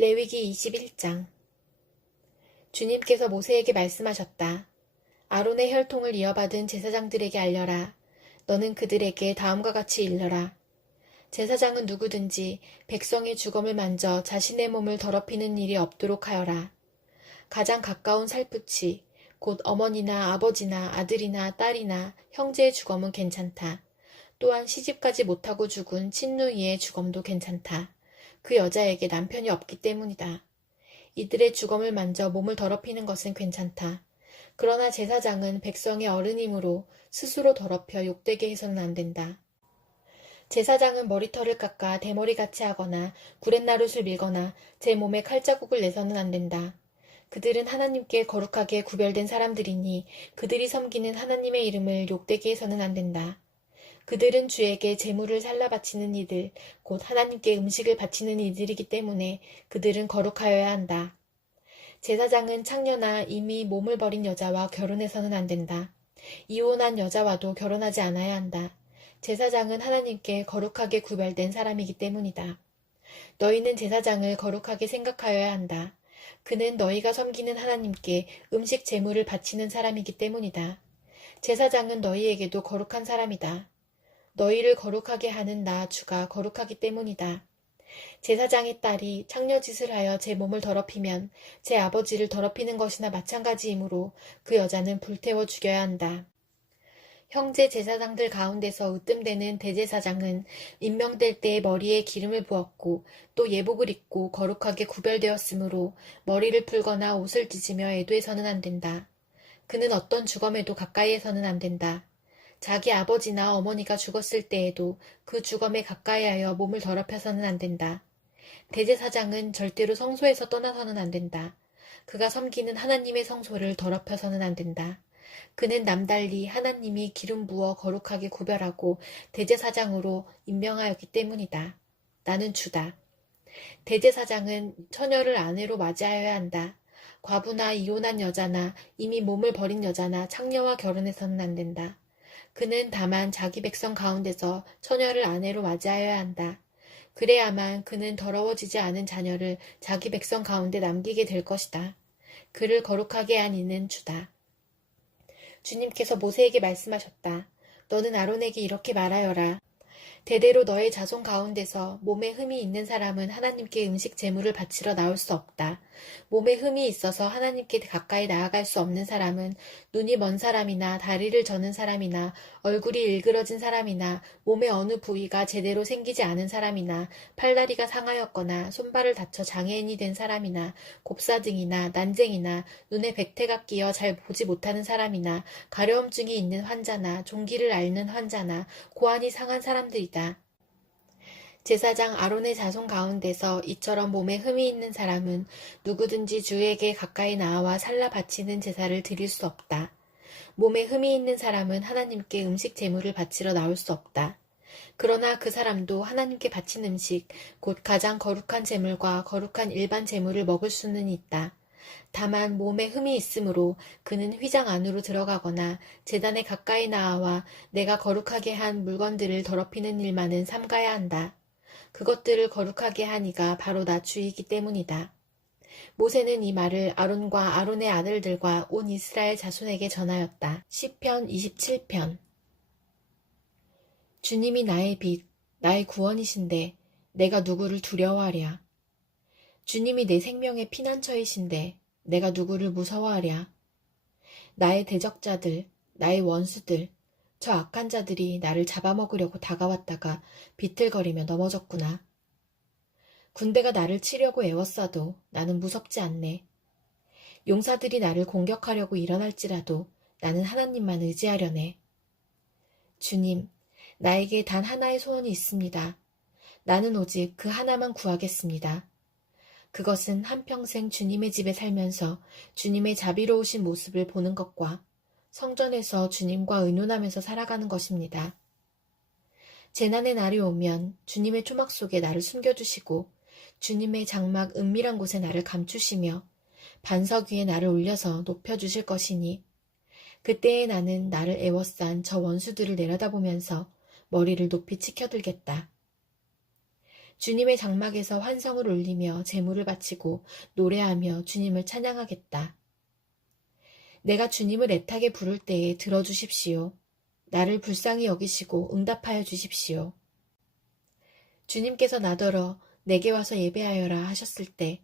레위기 21장. 주님께서 모세에게 말씀하셨다. 아론의 혈통을 이어받은 제사장들에게 알려라. 너는 그들에게 다음과 같이 일러라. 제사장은 누구든지 백성의 주검을 만져 자신의 몸을 더럽히는 일이 없도록 하여라. 가장 가까운 살붙이, 곧 어머니나 아버지나 아들이나 딸이나 형제의 주검은 괜찮다. 또한 시집가지 못하고 죽은 친누이의 주검도 괜찮다. 그 여자에게 남편이 없기 때문이다. 이들의 주검을 만져 몸을 더럽히는 것은 괜찮다. 그러나 제사장은 백성의 어른이므로 스스로 더럽혀 욕되게 해서는 안 된다. 제사장은 머리털을 깎아 대머리같이 하거나 구렛나룻을 밀거나 제 몸에 칼자국을 내서는 안 된다. 그들은 하나님께 거룩하게 구별된 사람들이니 그들이 섬기는 하나님의 이름을 욕되게 해서는 안 된다. 그들은 주에게 제물을 살라 바치는 이들, 곧 하나님께 음식을 바치는 이들이기 때문에 그들은 거룩하여야 한다. 제사장은 창녀나 이미 몸을 버린 여자와 결혼해서는 안 된다. 이혼한 여자와도 결혼하지 않아야 한다. 제사장은 하나님께 거룩하게 구별된 사람이기 때문이다. 너희는 제사장을 거룩하게 생각하여야 한다. 그는 너희가 섬기는 하나님께 음식 제물을 바치는 사람이기 때문이다. 제사장은 너희에게도 거룩한 사람이다. 너희를 거룩하게 하는 나 주가 거룩하기 때문이다. 제사장의 딸이 창녀짓을 하여 제 몸을 더럽히면 제 아버지를 더럽히는 것이나 마찬가지이므로 그 여자는 불태워 죽여야 한다. 형제 제사장들 가운데서 으뜸되는 대제사장은 임명될 때에 머리에 기름을 부었고 또 예복을 입고 거룩하게 구별되었으므로 머리를 풀거나 옷을 찢으며 애도해서는 안 된다. 그는 어떤 주검에도 가까이해서는 안 된다. 자기 아버지나 어머니가 죽었을 때에도 그 주검에 가까이하여 몸을 더럽혀서는 안 된다. 대제사장은 절대로 성소에서 떠나서는 안 된다. 그가 섬기는 하나님의 성소를 더럽혀서는 안 된다. 그는 남달리 하나님이 기름 부어 거룩하게 구별하고 대제사장으로 임명하였기 때문이다. 나는 주다. 대제사장은 처녀를 아내로 맞이하여야 한다. 과부나 이혼한 여자나 이미 몸을 버린 여자나 창녀와 결혼해서는 안 된다. 그는 다만 자기 백성 가운데서 처녀를 아내로 맞이하여야 한다. 그래야만 그는 더러워지지 않은 자녀를 자기 백성 가운데 남기게 될 것이다. 그를 거룩하게 한 이는 주다. 주님께서 모세에게 말씀하셨다. 너는 아론에게 이렇게 말하여라. 대대로 너의 자손 가운데서 몸에 흠이 있는 사람은 하나님께 음식 제물을 바치러 나올 수 없다. 몸에 흠이 있어서 하나님께 가까이 나아갈 수 없는 사람은 눈이 먼 사람이나 다리를 저는 사람이나 얼굴이 일그러진 사람이나 몸의 어느 부위가 제대로 생기지 않은 사람이나 팔다리가 상하였거나 손발을 다쳐 장애인이 된 사람이나 곱사등이나 난쟁이나 눈에 백태가 끼어 잘 보지 못하는 사람이나 가려움증이 있는 환자나 종기를 앓는 환자나 고환이 상한 사람들이다. 제사장 아론의 자손 가운데서 이처럼 몸에 흠이 있는 사람은 누구든지 주에게 가까이 나와 살라 바치는 제사를 드릴 수 없다. 몸에 흠이 있는 사람은 하나님께 음식 제물을 바치러 나올 수 없다. 그러나 그 사람도 하나님께 바친 음식, 곧 가장 거룩한 제물과 거룩한 일반 제물을 먹을 수는 있다. 다만 몸에 흠이 있으므로 그는 휘장 안으로 들어가거나 제단에 가까이 나와 내가 거룩하게 한 물건들을 더럽히는 일만은 삼가야 한다. 그것들을 거룩하게 하니가 바로 나 주이기 때문이다. 모세는 이 말을 아론과 아론의 아들들과 온 이스라엘 자손에게 전하였다. 시편 27편. 주님이 나의 빛, 나의 구원이신데 내가 누구를 두려워하랴. 주님이 내 생명의 피난처이신데 내가 누구를 무서워하랴. 나의 대적자들, 나의 원수들, 저 악한 자들이 나를 잡아먹으려고 다가왔다가 비틀거리며 넘어졌구나. 군대가 나를 치려고 애워싸도 나는 무섭지 않네. 용사들이 나를 공격하려고 일어날지라도 나는 하나님만 의지하려네. 주님, 나에게 단 하나의 소원이 있습니다. 나는 오직 그 하나만 구하겠습니다. 그것은 한평생 주님의 집에 살면서 주님의 자비로우신 모습을 보는 것과 성전에서 주님과 의논하면서 살아가는 것입니다. 재난의 날이 오면 주님의 초막 속에 나를 숨겨주시고 주님의 장막 은밀한 곳에 나를 감추시며 반석 위에 나를 올려서 높여주실 것이니 그때에 나는 나를 애워싼 저 원수들을 내려다보면서 머리를 높이 치켜들겠다. 주님의 장막에서 환성을 올리며 제물을 바치고 노래하며 주님을 찬양하겠다. 내가 주님을 애타게 부를 때에 들어주십시오. 나를 불쌍히 여기시고 응답하여 주십시오. 주님께서 나더러 내게 와서 예배하여라 하셨을 때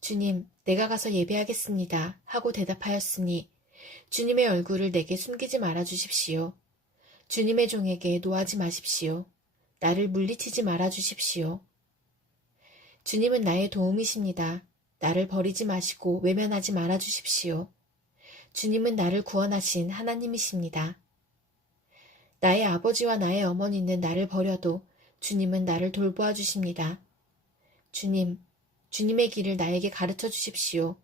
주님, 내가 가서 예배하겠습니다 하고 대답하였으니 주님의 얼굴을 내게 숨기지 말아 주십시오. 주님의 종에게 노하지 마십시오. 나를 물리치지 말아 주십시오. 주님은 나의 도움이십니다. 나를 버리지 마시고 외면하지 말아 주십시오. 주님은 나를 구원하신 하나님이십니다. 나의 아버지와 나의 어머니는 나를 버려도 주님은 나를 돌보아 주십니다. 주님, 주님의 길을 나에게 가르쳐 주십시오.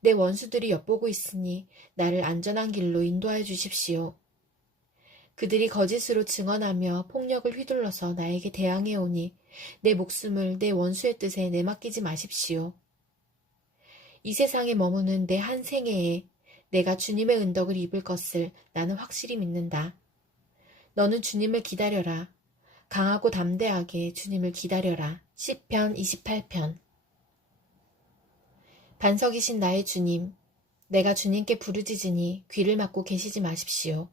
내 원수들이 엿보고 있으니 나를 안전한 길로 인도하여 주십시오. 그들이 거짓으로 증언하며 폭력을 휘둘러서 나에게 대항해 오니 내 목숨을 내 원수의 뜻에 내맡기지 마십시오. 이 세상에 머무는 내 한 생애에 내가 주님의 은덕을 입을 것을 나는 확실히 믿는다. 너는 주님을 기다려라. 강하고 담대하게 주님을 기다려라. 시편 28편. 반석이신 나의 주님, 내가 주님께 부르짖으니 귀를 막고 계시지 마십시오.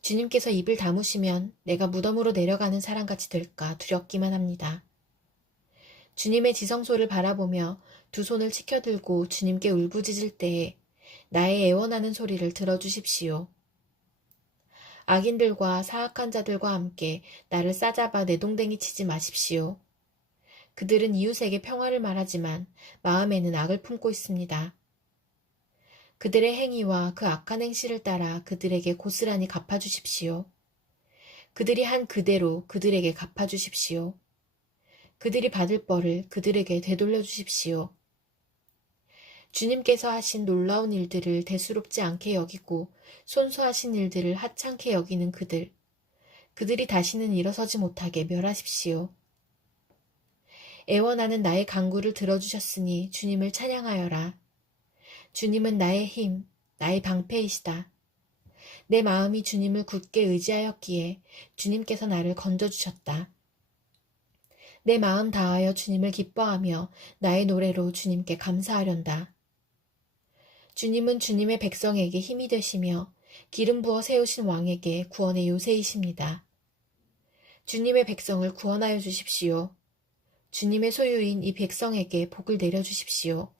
주님께서 입을 다무시면 내가 무덤으로 내려가는 사람같이 될까 두렵기만 합니다. 주님의 지성소를 바라보며 두 손을 치켜들고 주님께 울부짖을 때에 나의 애원하는 소리를 들어주십시오. 악인들과 사악한 자들과 함께 나를 싸잡아 내동댕이 치지 마십시오. 그들은 이웃에게 평화를 말하지만 마음에는 악을 품고 있습니다. 그들의 행위와 그 악한 행실을 따라 그들에게 고스란히 갚아주십시오. 그들이 한 그대로 그들에게 갚아주십시오. 그들이 받을 벌을 그들에게 되돌려 주십시오. 주님께서 하신 놀라운 일들을 대수롭지 않게 여기고 손수하신 일들을 하찮게 여기는 그들이 다시는 일어서지 못하게 멸하십시오. 애원하는 나의 간구를 들어주셨으니 주님을 찬양하여라. 주님은 나의 힘, 나의 방패이시다. 내 마음이 주님을 굳게 의지하였기에 주님께서 나를 건져주셨다. 내 마음 다하여 주님을 기뻐하며 나의 노래로 주님께 감사하련다. 주님은 주님의 백성에게 힘이 되시며 기름 부어 세우신 왕에게 구원의 요새이십니다. 주님의 백성을 구원하여 주십시오. 주님의 소유인 이 백성에게 복을 내려주십시오.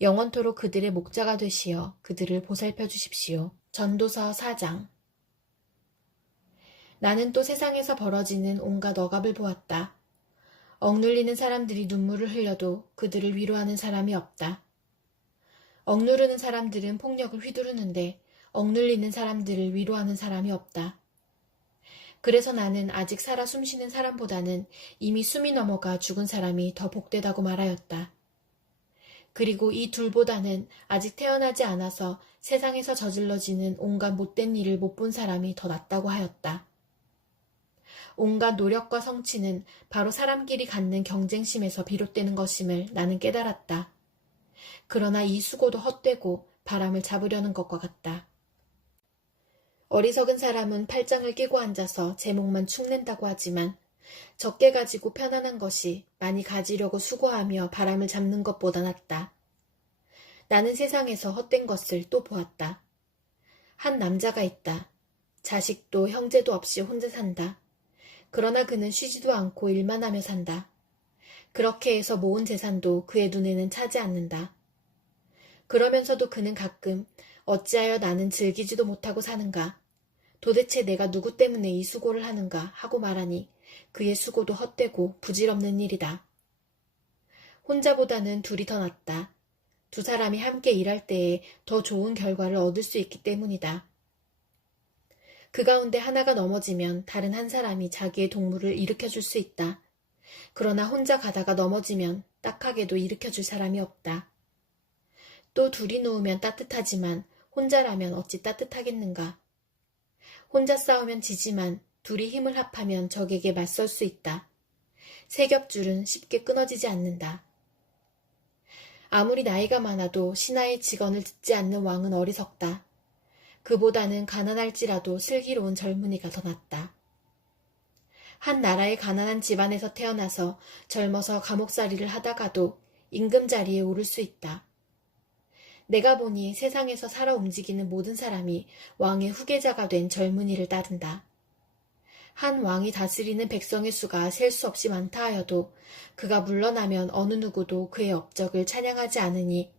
영원토록 그들의 목자가 되시어 그들을 보살펴 주십시오. 전도서 4장. 나는 또 세상에서 벌어지는 온갖 억압을 보았다. 억눌리는 사람들이 눈물을 흘려도 그들을 위로하는 사람이 없다. 억누르는 사람들은 폭력을 휘두르는데 억눌리는 사람들을 위로하는 사람이 없다. 그래서 나는 아직 살아 숨쉬는 사람보다는 이미 숨이 넘어가 죽은 사람이 더 복되다고 말하였다. 그리고 이 둘보다는 아직 태어나지 않아서 세상에서 저질러지는 온갖 못된 일을 못 본 사람이 더 낫다고 하였다. 온갖 노력과 성취는 바로 사람끼리 갖는 경쟁심에서 비롯되는 것임을 나는 깨달았다. 그러나 이 수고도 헛되고 바람을 잡으려는 것과 같다. 어리석은 사람은 팔짱을 끼고 앉아서 제목만 축낸다고 하지만 적게 가지고 편안한 것이 많이 가지려고 수고하며 바람을 잡는 것보다 낫다. 나는 세상에서 헛된 것을 또 보았다. 한 남자가 있다. 자식도 형제도 없이 혼자 산다. 그러나 그는 쉬지도 않고 일만 하며 산다. 그렇게 해서 모은 재산도 그의 눈에는 차지 않는다. 그러면서도 그는 가끔 어찌하여 나는 즐기지도 못하고 사는가? 도대체 내가 누구 때문에 이 수고를 하는가? 하고 말하니 그의 수고도 헛되고 부질없는 일이다. 혼자보다는 둘이 더 낫다. 두 사람이 함께 일할 때에 더 좋은 결과를 얻을 수 있기 때문이다. 그 가운데 하나가 넘어지면 다른 한 사람이 자기의 동물을 일으켜줄 수 있다. 그러나 혼자 가다가 넘어지면 딱하게도 일으켜줄 사람이 없다. 또 둘이 누우면 따뜻하지만 혼자라면 어찌 따뜻하겠는가. 혼자 싸우면 지지만 둘이 힘을 합하면 적에게 맞설 수 있다. 세 겹줄은 쉽게 끊어지지 않는다. 아무리 나이가 많아도 신하의 직언을 듣지 않는 왕은 어리석다. 그보다는 가난할지라도 슬기로운 젊은이가 더 낫다. 한 나라의 가난한 집안에서 태어나서 젊어서 감옥살이를 하다가도 임금 자리에 오를 수 있다. 내가 보니 세상에서 살아 움직이는 모든 사람이 왕의 후계자가 된 젊은이를 따른다. 한 왕이 다스리는 백성의 수가 셀 수 없이 많다 하여도 그가 물러나면 어느 누구도 그의 업적을 찬양하지 않으니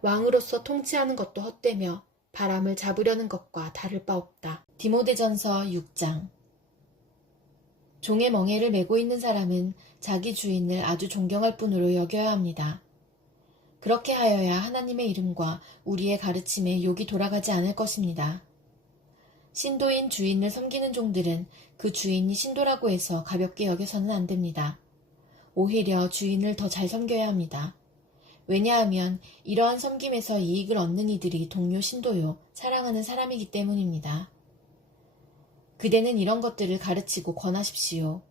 왕으로서 통치하는 것도 헛되며 바람을 잡으려는 것과 다를 바 없다. 디모데전서 6장. 종의 멍에를 메고 있는 사람은 자기 주인을 아주 존경할 뿐으로 여겨야 합니다. 그렇게 하여야 하나님의 이름과 우리의 가르침에 욕이 돌아가지 않을 것입니다. 신도인 주인을 섬기는 종들은 그 주인이 신도라고 해서 가볍게 여겨서는 안 됩니다. 오히려 주인을 더 잘 섬겨야 합니다. 왜냐하면 이러한 섬김에서 이익을 얻는 이들이 동료 신도요, 사랑하는 사람이기 때문입니다. 그대는 이런 것들을 가르치고 권하십시오.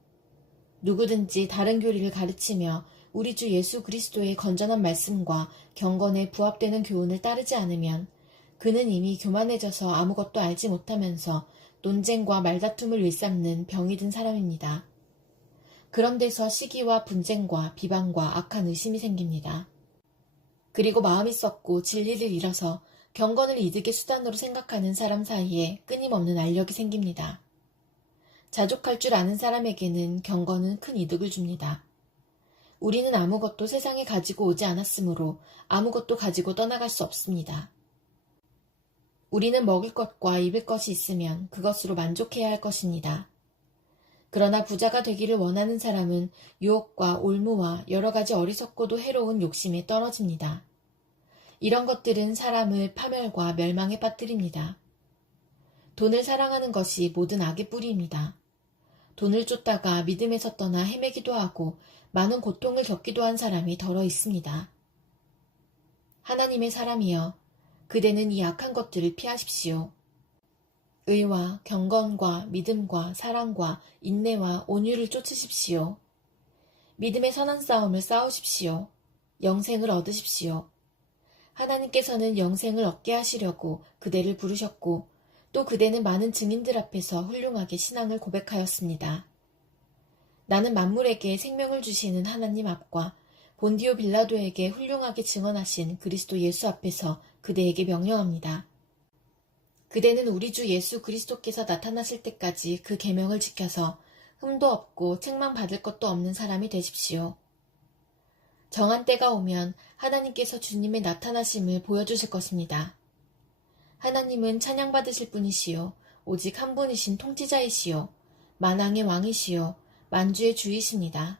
누구든지 다른 교리를 가르치며 우리 주 예수 그리스도의 건전한 말씀과 경건에 부합되는 교훈을 따르지 않으면 그는 이미 교만해져서 아무것도 알지 못하면서 논쟁과 말다툼을 일삼는 병이 든 사람입니다. 그런 데서 시기와 분쟁과 비방과 악한 의심이 생깁니다. 그리고 마음이 썩고 진리를 잃어서 경건을 이득의 수단으로 생각하는 사람 사이에 끊임없는 알력이 생깁니다. 자족할 줄 아는 사람에게는 경건은 큰 이득을 줍니다. 우리는 아무것도 세상에 가지고 오지 않았으므로 아무것도 가지고 떠나갈 수 없습니다. 우리는 먹을 것과 입을 것이 있으면 그것으로 만족해야 할 것입니다. 그러나 부자가 되기를 원하는 사람은 유혹과 올무와 여러 가지 어리석고도 해로운 욕심에 떨어집니다. 이런 것들은 사람을 파멸과 멸망에 빠뜨립니다. 돈을 사랑하는 것이 모든 악의 뿌리입니다. 돈을 쫓다가 믿음에서 떠나 헤매기도 하고 많은 고통을 겪기도 한 사람이 더러 있습니다. 하나님의 사람이여, 그대는 이 악한 것들을 피하십시오. 의와 경건과 믿음과 사랑과 인내와 온유를 쫓으십시오. 믿음의 선한 싸움을 싸우십시오. 영생을 얻으십시오. 하나님께서는 영생을 얻게 하시려고 그대를 부르셨고 또 그대는 많은 증인들 앞에서 훌륭하게 신앙을 고백하였습니다. 나는 만물에게 생명을 주시는 하나님 앞과 본디오 빌라도에게 훌륭하게 증언하신 그리스도 예수 앞에서 그대에게 명령합니다. 그대는 우리 주 예수 그리스도께서 나타나실 때까지 그 계명을 지켜서 흠도 없고 책망 받을 것도 없는 사람이 되십시오. 정한 때가 오면 하나님께서 주님의 나타나심을 보여주실 것입니다. 하나님은 찬양받으실 분이시요 오직 한 분이신 통치자이시요 만왕의 왕이시요 만주의 주이십니다.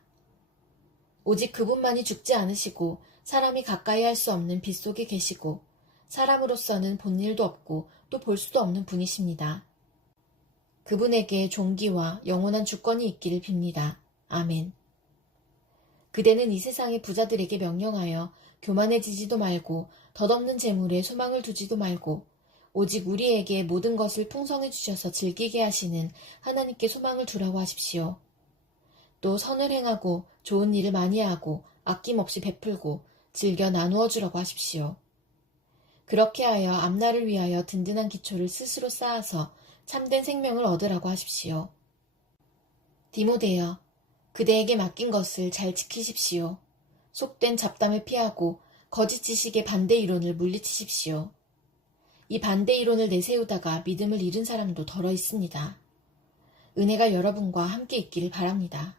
오직 그분만이 죽지 않으시고 사람이 가까이 할 수 없는 빛 속에 계시고 사람으로서는 본 일도 없고 또 볼 수도 없는 분이십니다. 그분에게 존귀와 영원한 주권이 있기를 빕니다. 아멘. 그대는 이 세상의 부자들에게 명령하여 교만해지지도 말고 덧없는 재물에 소망을 두지도 말고 오직 우리에게 모든 것을 풍성해 주셔서 즐기게 하시는 하나님께 소망을 두라고 하십시오. 또 선을 행하고 좋은 일을 많이 하고 아낌없이 베풀고 즐겨 나누어 주라고 하십시오. 그렇게 하여 앞날을 위하여 든든한 기초를 스스로 쌓아서 참된 생명을 얻으라고 하십시오. 디모데여, 그대에게 맡긴 것을 잘 지키십시오. 속된 잡담을 피하고 거짓 지식의 반대 이론을 물리치십시오. 이 반대 이론을 내세우다가 믿음을 잃은 사람도 더러 있습니다. 은혜가 여러분과 함께 있기를 바랍니다.